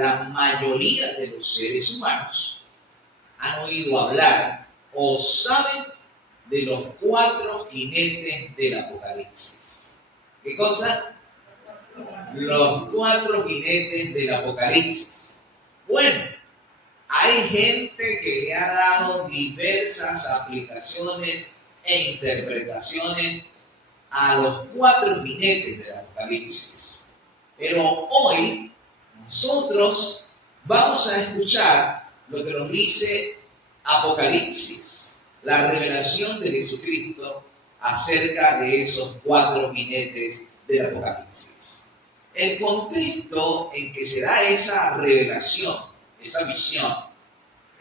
la mayoría de los seres humanos han oído hablar o saben de los 4 jinetes del Apocalipsis. ¿Qué cosa? Los 4 jinetes del Apocalipsis. Bueno, hay gente que le ha dado diversas aplicaciones e interpretaciones a los 4 jinetes del Apocalipsis. Pero hoy nosotros vamos a escuchar lo que nos dice Apocalipsis, la revelación de Jesucristo acerca de esos 4 jinetes del Apocalipsis. El contexto en que se da esa revelación, esa visión,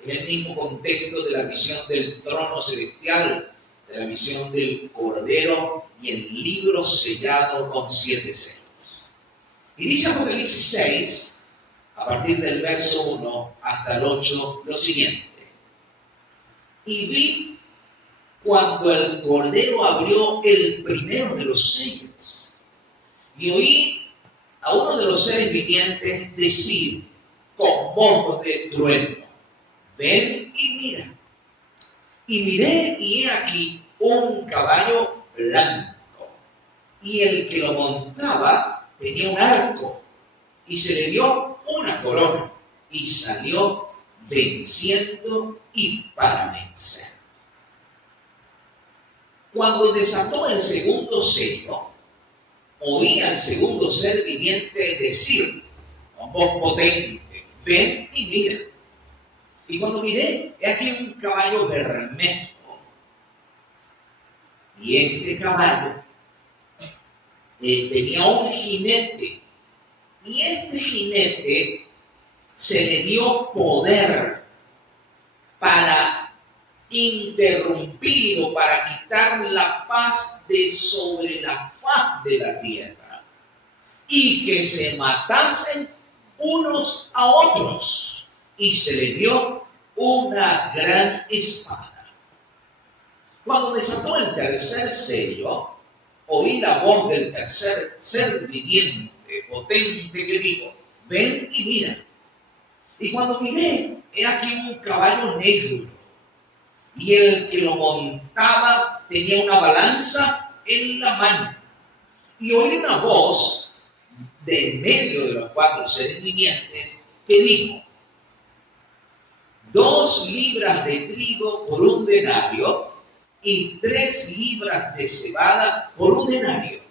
es el mismo contexto de la visión del trono celestial, de la visión del Cordero y el libro sellado con 7 sellos. Y dice Apocalipsis 6, a partir del verso 1 hasta el 8, lo siguiente. Y vi cuando el Cordero abrió el primero de los sellos, y oí a uno de los seres vivientes decir con voz de trueno: ven y mira. Y miré, y he aquí un caballo blanco, y el que lo montaba tenía un arco, y se le dio una corona, y salió venciendo y para vencer. Cuando desató el segundo sello, oí al segundo ser viviente decir con voz potente: ven y mira. Y cuando miré, he aquí un caballo bermejo. Y este caballo tenía un jinete. Y este jinete se le dio poder para interrumpir o para quitar la paz de sobre la faz de la tierra. Y que se matasen unos a otros. Y se le dio una gran espada. Cuando desató el tercer sello, oí la voz del tercer ser viviente, potente, que dijo: ven y mira. Y cuando miré, he aquí un caballo negro, y el que lo montaba tenía una balanza en la mano. Y oí una voz de en medio de los 4 seres vivientes que dijo: 2 libras de trigo por un denario y 3 libras de cebada por un denario.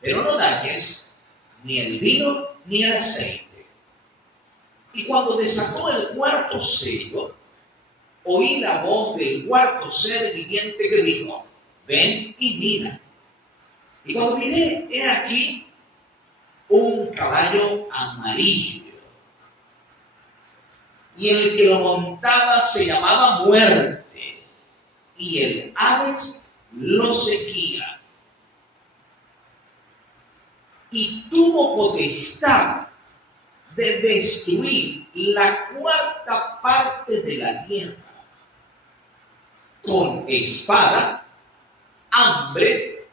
Pero no dañes ni el vino ni el aceite. Y cuando desató el 4º sello, oí la voz del 4º ser viviente que dijo: ven y mira. Y cuando miré, he aquí un caballo amarillo. Y el que lo montaba se llamaba Muerte, y el Hades lo seguía. Y tuvo potestad de destruir la 4ª parte de la tierra con espada, hambre,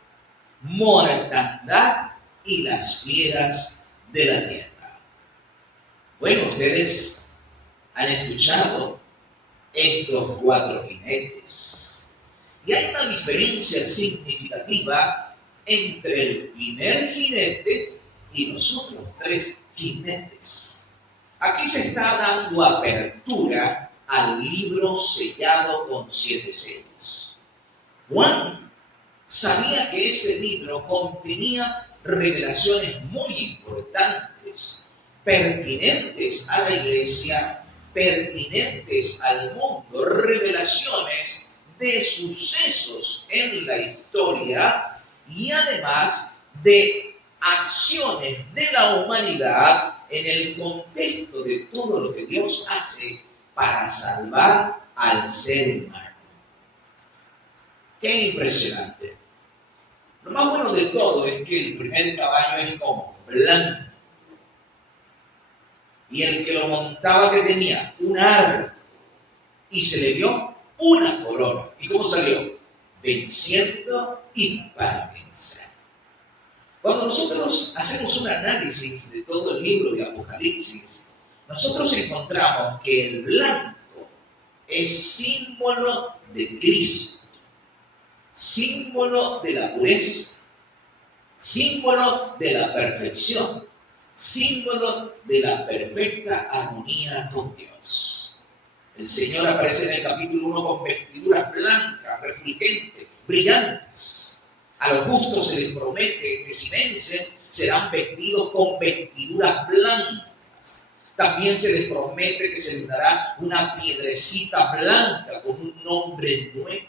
mortandad y las fieras de la tierra. Bueno, ustedes han escuchado estos 4 jinetes. Y hay una diferencia significativa entre el primer jinete y los otros 3 jinetes. Aquí se está dando apertura al libro sellado con 7 sellos. Juan sabía que ese libro contenía revelaciones muy importantes, pertinentes a la iglesia, pertinentes al mundo, revelaciones de sucesos en la historia y además de acciones de la humanidad en el contexto de todo lo que Dios hace para salvar al ser humano. ¡Qué impresionante! Lo más bueno de todo es que el primer caballo es como blanco. Y el que lo montaba que tenía un arco y se le dio una corona. ¿Y cómo salió? Venciendo y para vencer. Cuando nosotros hacemos un análisis de todo el libro de Apocalipsis, nosotros encontramos que el blanco es símbolo de Cristo, símbolo de la pureza, símbolo de la perfección, símbolo de la perfecta armonía con Dios. El Señor aparece en el capítulo 1 con vestiduras blancas, refulgentes, brillantes. A los justos se les promete que si vencen serán vestidos con vestiduras blancas. También se les promete que se les dará una piedrecita blanca con un nombre nuevo.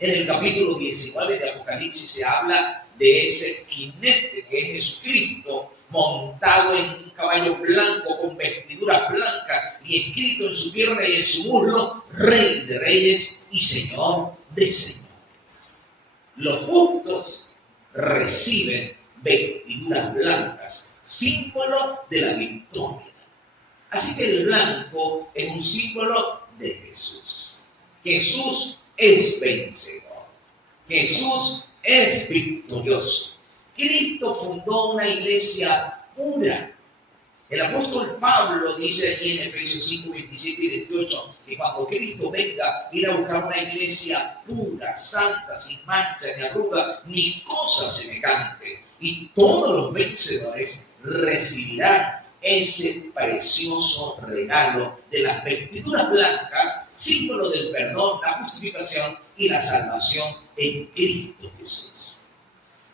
En el capítulo 19 de Apocalipsis se habla de ese jinete que es Jesucristo, montado en un caballo blanco con vestiduras blancas y escrito en su pierna y en su muslo, Rey de Reyes y Señor de Señores. Los justos reciben vestiduras blancas, símbolo de la victoria. Así que el blanco es un símbolo de Jesús. Jesús es vencedor. Jesús es victorioso. Cristo fundó una iglesia pura. El apóstol Pablo dice allí en Efesios 5, 27 y 28 que cuando Cristo venga, irá a buscar una iglesia pura, santa, sin mancha, ni arruga, ni cosa semejante. Y todos los vencedores recibirán ese precioso regalo de las vestiduras blancas, símbolo del perdón, la justificación y la salvación en Cristo Jesús.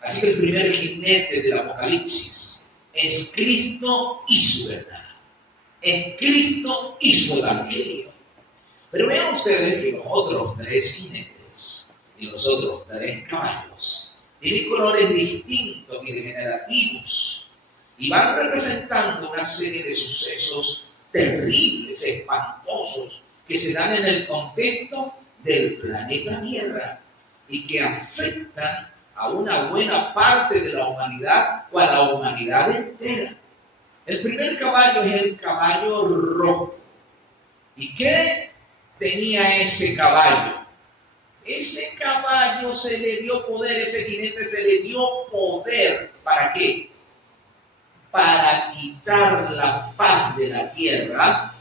Así que el primer jinete del Apocalipsis es Cristo y su verdad. Es Cristo y su evangelio. Pero vean ustedes que los otros tres jinetes y los otros tres caballos tienen colores distintos y degenerativos y van representando una serie de sucesos terribles, espantosos, que se dan en el contexto del planeta Tierra y que afectan a una buena parte de la humanidad o a la humanidad entera. El primer caballo es el caballo rojo. ¿Y qué tenía ese caballo? Ese caballo se le dio poder, ese jinete se le dio poder. ¿Para qué? Para quitar la paz de la tierra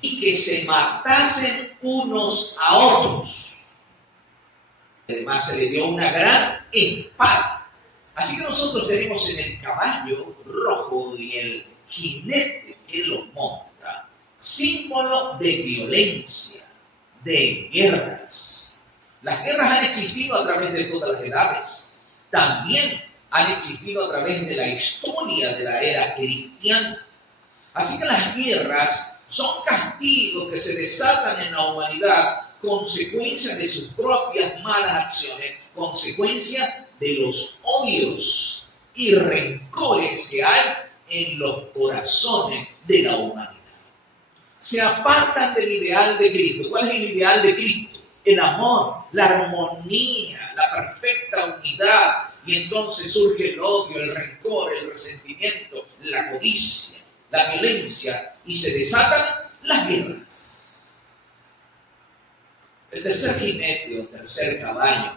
y que se matasen unos a otros. Además se le dio una gran espada. Así que nosotros tenemos en el caballo rojo y el jinete que lo monta, símbolo de violencia, de guerras. Las guerras han existido a través de todas las edades. También han existido a través de la historia de la era cristiana. Así que las guerras son castigos que se desatan en la humanidad, consecuencia de sus propias malas acciones, consecuencia de los odios y rencores que hay en los corazones de la humanidad. Se apartan del ideal de Cristo. ¿Cuál es el ideal de Cristo? El amor, la armonía, la perfecta unidad. Y entonces surge el odio, el rencor, el resentimiento, la codicia, la violencia y se desatan las guerras. El tercer jinete o tercer caballo,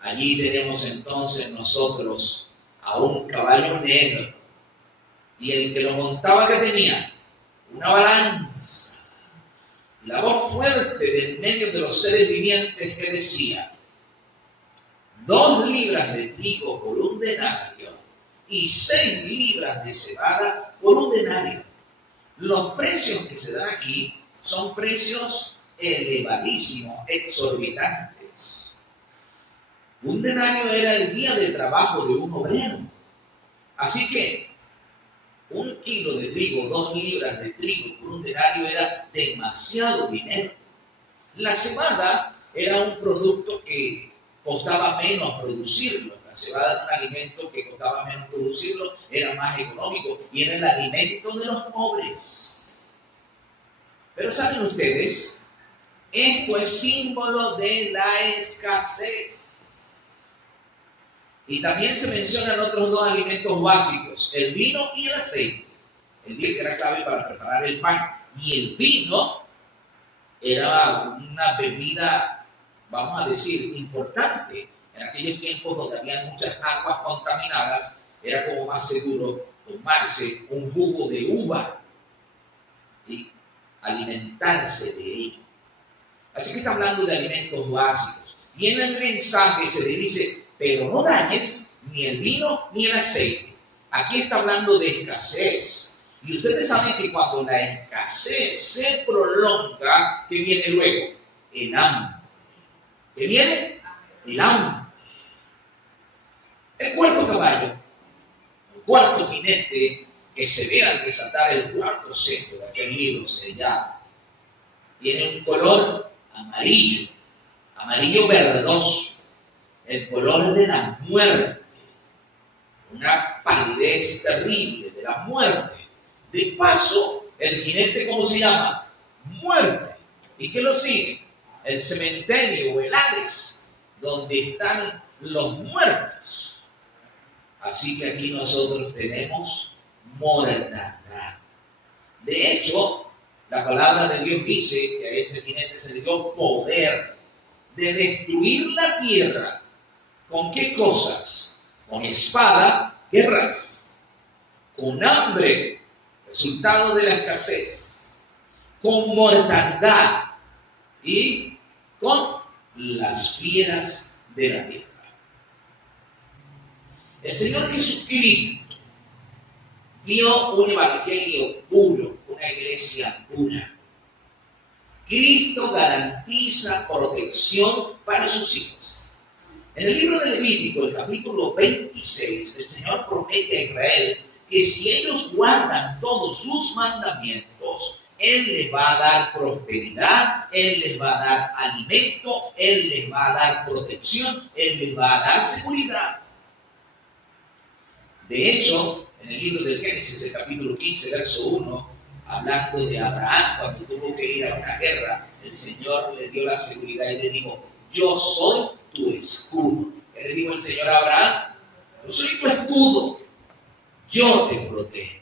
allí tenemos entonces nosotros a un caballo negro y el que lo montaba, ¿qué tenía? Una balanza. La voz fuerte del medio de los seres vivientes que decía: 2 libras de trigo por un denario y 6 libras de cebada por un denario. Los precios que se dan aquí son precios elevadísimos, exorbitantes. Un denario era el día de trabajo de un obrero. Así que 1 kilo de trigo, 2 libras de trigo por un denario era demasiado dinero. La cebada era un producto que costaba menos producirlo. La cebada era un alimento que costaba menos producirlo, era más económico y era el alimento de los pobres. Pero ¿saben ustedes? Esto es símbolo de la escasez. Y también se mencionan otros 2 alimentos básicos, el vino y el aceite. El vino era clave para preparar el pan y el vino era una bebida, vamos a decir, importante. En aquellos tiempos donde había muchas aguas contaminadas, era como más seguro tomarse un jugo de uva y alimentarse de ello. Así que está hablando de alimentos básicos. Y en el mensaje se le dice, pero no dañes ni el vino ni el aceite. Aquí está hablando de escasez. Y ustedes saben que cuando la escasez se prolonga, ¿qué viene luego? El hambre. ¿Qué viene? El hambre. El cuarto caballo, el cuarto jinete que se ve al desatar el cuarto sello de aquel libro sellado, tiene un color amarillo, amarillo verdoso, el color de la muerte, una palidez terrible de la muerte. De paso, el jinete, ¿cómo se llama? Muerte. ¿Y qué lo sigue? El cementerio o el Hades, donde están los muertos. Así que aquí nosotros tenemos mortandad. De hecho, la palabra de Dios dice que a este jinete se le dio poder de destruir la tierra. ¿Con qué cosas? Con espada, guerras. Con hambre, resultado de la escasez. Con mortandad y con las fieras de la tierra. El Señor Jesucristo dio un evangelio puro, una iglesia pura. Cristo garantiza protección para sus hijos. En el libro de Levítico, el capítulo 26, el Señor promete a Israel que si ellos guardan todos sus mandamientos, Él les va a dar prosperidad, Él les va a dar alimento, Él les va a dar protección, Él les va a dar seguridad. De hecho, en el libro del Génesis, el capítulo 15, verso 1, hablando de Abraham, cuando tuvo que ir a una guerra, el Señor le dio la seguridad y le dijo, yo soy tu escudo. ¿Qué le dijo el Señor a Abraham? Yo soy tu escudo, yo te protejo.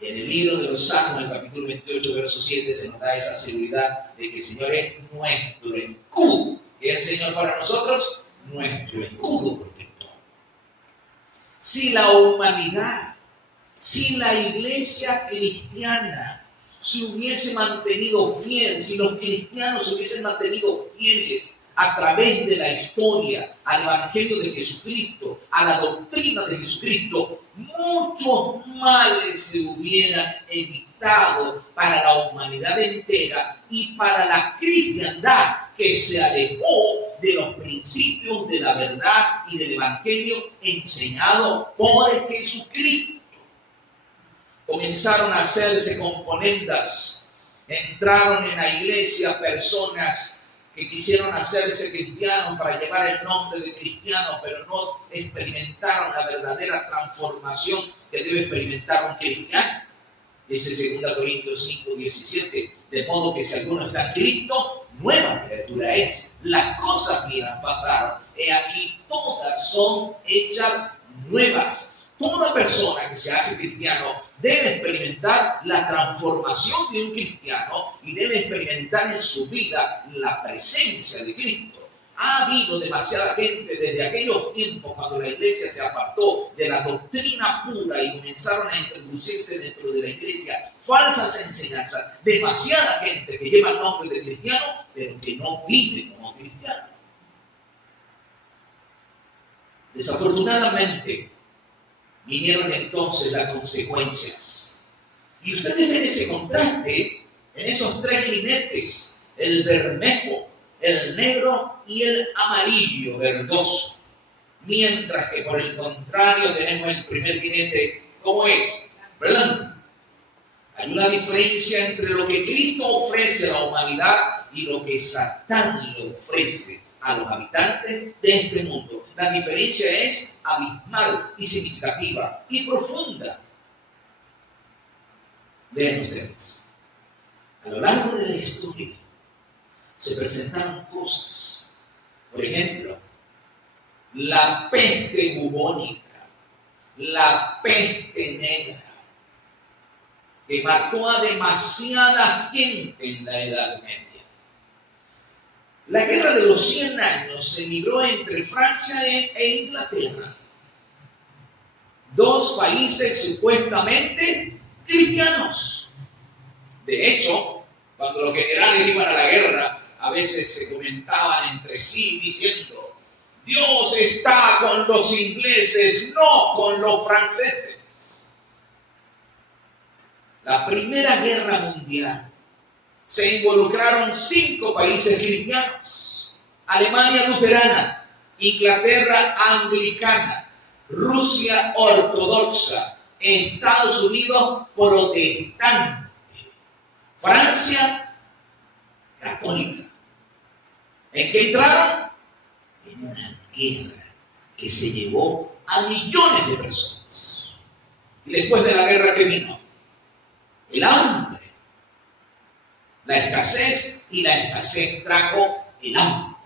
Y en el libro de los Salmos, el capítulo 28, verso 7, se nos da esa seguridad de que el Señor es nuestro escudo. ¿Qué es el Señor para nosotros? Nuestro escudo protector. Si la humanidad, si la iglesia cristiana se hubiese mantenido fiel, si los cristianos se hubiesen mantenido fieles a través de la historia, al Evangelio de Jesucristo, a la doctrina de Jesucristo, muchos males se hubieran evitado para la humanidad entera y para la cristiandad que se alejó de los principios de la verdad y del Evangelio enseñado por Jesucristo. Comenzaron a hacerse componendas, entraron en la iglesia personas que quisieron hacerse cristianos para llevar el nombre de cristianos, pero no experimentaron la verdadera transformación que debe experimentar un cristiano. Dice 2 Corintios 5, 17, de modo que si alguno está en Cristo, nueva criatura es. Las cosas viejas pasaron, he aquí todas son hechas nuevas. Toda persona que se hace cristiano debe experimentar la transformación de un cristiano y debe experimentar en su vida la presencia de Cristo. Ha habido demasiada gente desde aquellos tiempos cuando la iglesia se apartó de la doctrina pura y comenzaron a introducirse dentro de la iglesia falsas enseñanzas. Demasiada gente que lleva el nombre de cristiano, pero que no vive como cristiano. Desafortunadamente, vinieron entonces las consecuencias. Y ustedes ven ese contraste en esos tres jinetes, el bermejo, el negro y el amarillo verdoso. Mientras que por el contrario tenemos el primer jinete, ¿cómo es? Blanco. Hay una diferencia entre lo que Cristo ofrece a la humanidad y lo que Satán le ofrece a los habitantes de este mundo. La diferencia es abismal y significativa y profunda. Vean ustedes, a lo largo de la historia se presentaron cosas. Por ejemplo, la peste bubónica, la peste negra, que mató a demasiada gente en la Edad Media. La guerra de los 100 años se libró entre Francia e Inglaterra. Dos países supuestamente cristianos. De hecho, cuando los generales iban a la guerra, a veces se comentaban entre sí diciendo: Dios está con los ingleses, no con los franceses. La Primera Guerra Mundial se involucraron 5 países cristianos: Alemania luterana, Inglaterra anglicana, Rusia ortodoxa, Estados Unidos protestante, Francia católica. ¿En qué entraron? En una guerra que se llevó a millones de personas. Y después de la guerra, ¿qué vino? El hambre. La escasez, y la escasez trajo el hambre.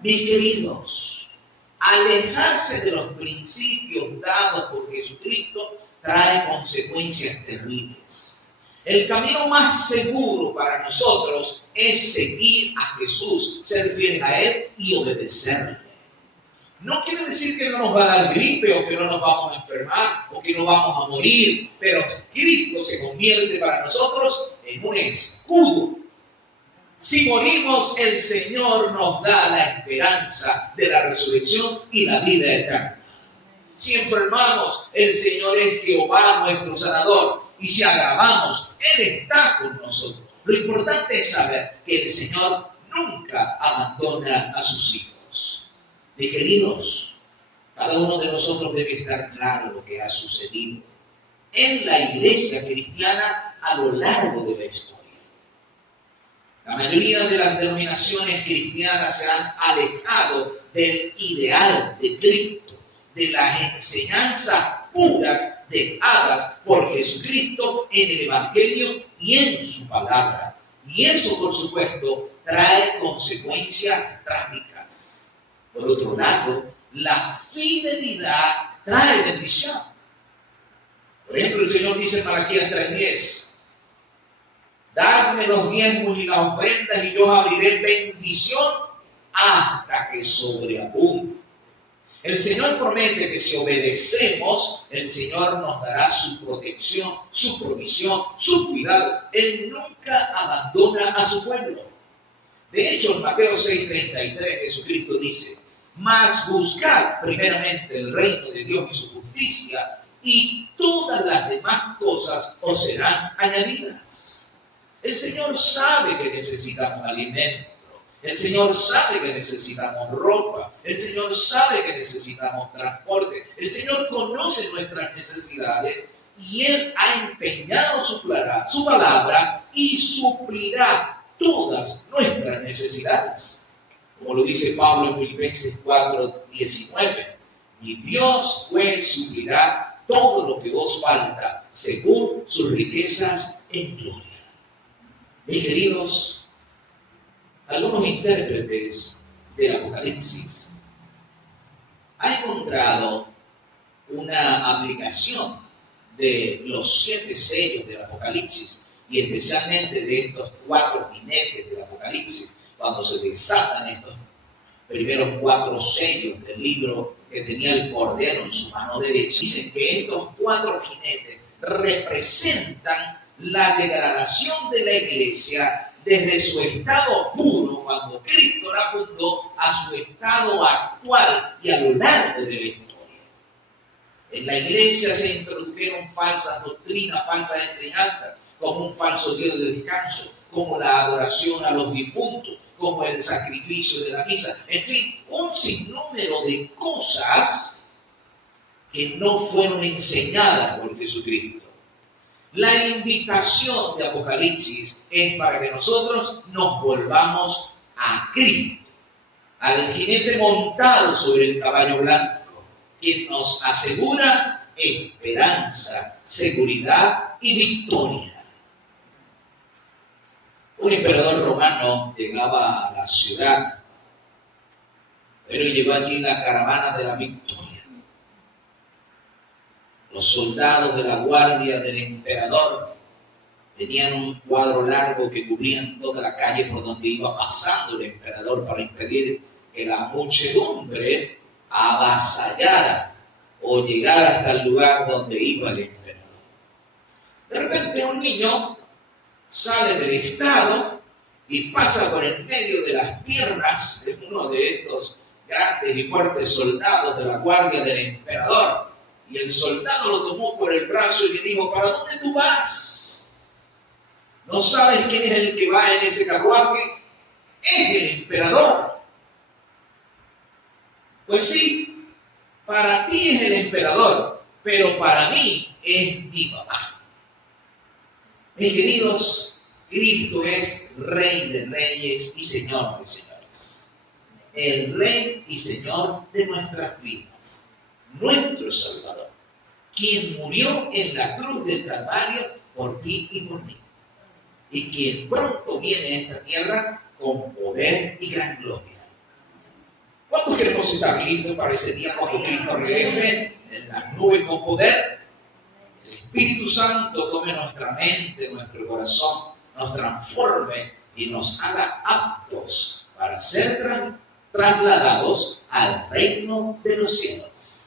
Mis queridos, alejarse de los principios dados por Jesucristo trae consecuencias terribles. El camino más seguro para nosotros es seguir a Jesús, ser fieles a Él y obedecerle. No quiere decir que no nos va a dar gripe, o que no nos vamos a enfermar, o que no vamos a morir, pero Cristo se convierte para nosotros en un escudo. Si morimos, el Señor nos da la esperanza de la resurrección y la vida eterna. Si enfermamos, el Señor es Jehová nuestro sanador. Y si agravamos, Él está con nosotros. Lo importante es saber que el Señor nunca abandona a sus hijos. Mis queridos, cada uno de nosotros debe estar claro lo que ha sucedido en la iglesia cristiana a lo largo de la historia. La mayoría de las denominaciones cristianas se han alejado del ideal de Cristo, de las enseñanzas puras dejadas por Jesucristo en el Evangelio y en su palabra. Y eso, por supuesto, trae consecuencias trágicas. Por otro lado, la fidelidad trae bendición. Por ejemplo, el Señor dice en Malaquías 3:10: dadme los diezmos y las ofrendas, y yo abriré bendición hasta que sobreabunde. El Señor promete que si obedecemos, el Señor nos dará su protección, su provisión, su cuidado. Él nunca abandona a su pueblo. De hecho, en Mateo 6:33, Jesucristo dice: mas buscad primeramente el reino de Dios y su justicia, y todas las demás cosas os serán añadidas. El Señor sabe que necesitamos alimento. El Señor sabe que necesitamos ropa. El Señor sabe que necesitamos transporte. El Señor conoce nuestras necesidades y Él ha empeñado su palabra y suplirá todas nuestras necesidades. Como lo dice Pablo en Filipenses 4:19. Y Dios pues suplirá todo lo que os falta según sus riquezas en gloria. Mis queridos, algunos intérpretes del Apocalipsis han encontrado una aplicación de los 7 sellos del Apocalipsis, y especialmente de estos 4 jinetes del Apocalipsis, cuando se desatan estos primeros 4 sellos del libro que tenía el Cordero en su mano derecha. Dicen que estos 4 jinetes representan la degradación de la iglesia desde su estado puro, cuando Cristo la fundó, a su estado actual y a lo largo de la historia. En la iglesia se introdujeron falsas doctrinas, falsas enseñanzas, como un falso Dios de descanso, como la adoración a los difuntos, como el sacrificio de la misa, en fin, un sinnúmero de cosas que no fueron enseñadas por Jesucristo. La invitación de Apocalipsis es para que nosotros nos volvamos a Cristo, al jinete montado sobre el caballo blanco, quien nos asegura esperanza, seguridad y victoria. Un emperador romano llegaba a la ciudad, pero llegó allí la caravana de la victoria. Los soldados de la guardia del emperador tenían un cuadro largo que cubrían toda la calle por donde iba pasando el emperador, para impedir que la muchedumbre avasallara o llegara hasta el lugar donde iba el emperador. De repente un niño sale del estrado y pasa por el medio de las piernas de uno de estos grandes y fuertes soldados de la guardia del emperador. Y el soldado lo tomó por el brazo y le dijo: ¿para dónde tú vas? ¿No sabes quién es el que va en ese carruaje? Es el emperador. Pues sí, para ti es el emperador, pero para mí es mi papá. Mis queridos, Cristo es Rey de reyes y Señor de señores. El Rey y Señor de nuestras vidas. Nuestro Salvador. Quien murió en la cruz del Calvario por ti y por mí. Y quien pronto viene a esta tierra con poder y gran gloria. ¿Cuántos queremos estar listos para ese día cuando Cristo regrese en las nubes con poder? El Espíritu Santo tome nuestra mente, nuestro corazón, nos transforme y nos haga aptos para ser trasladados al reino de los cielos.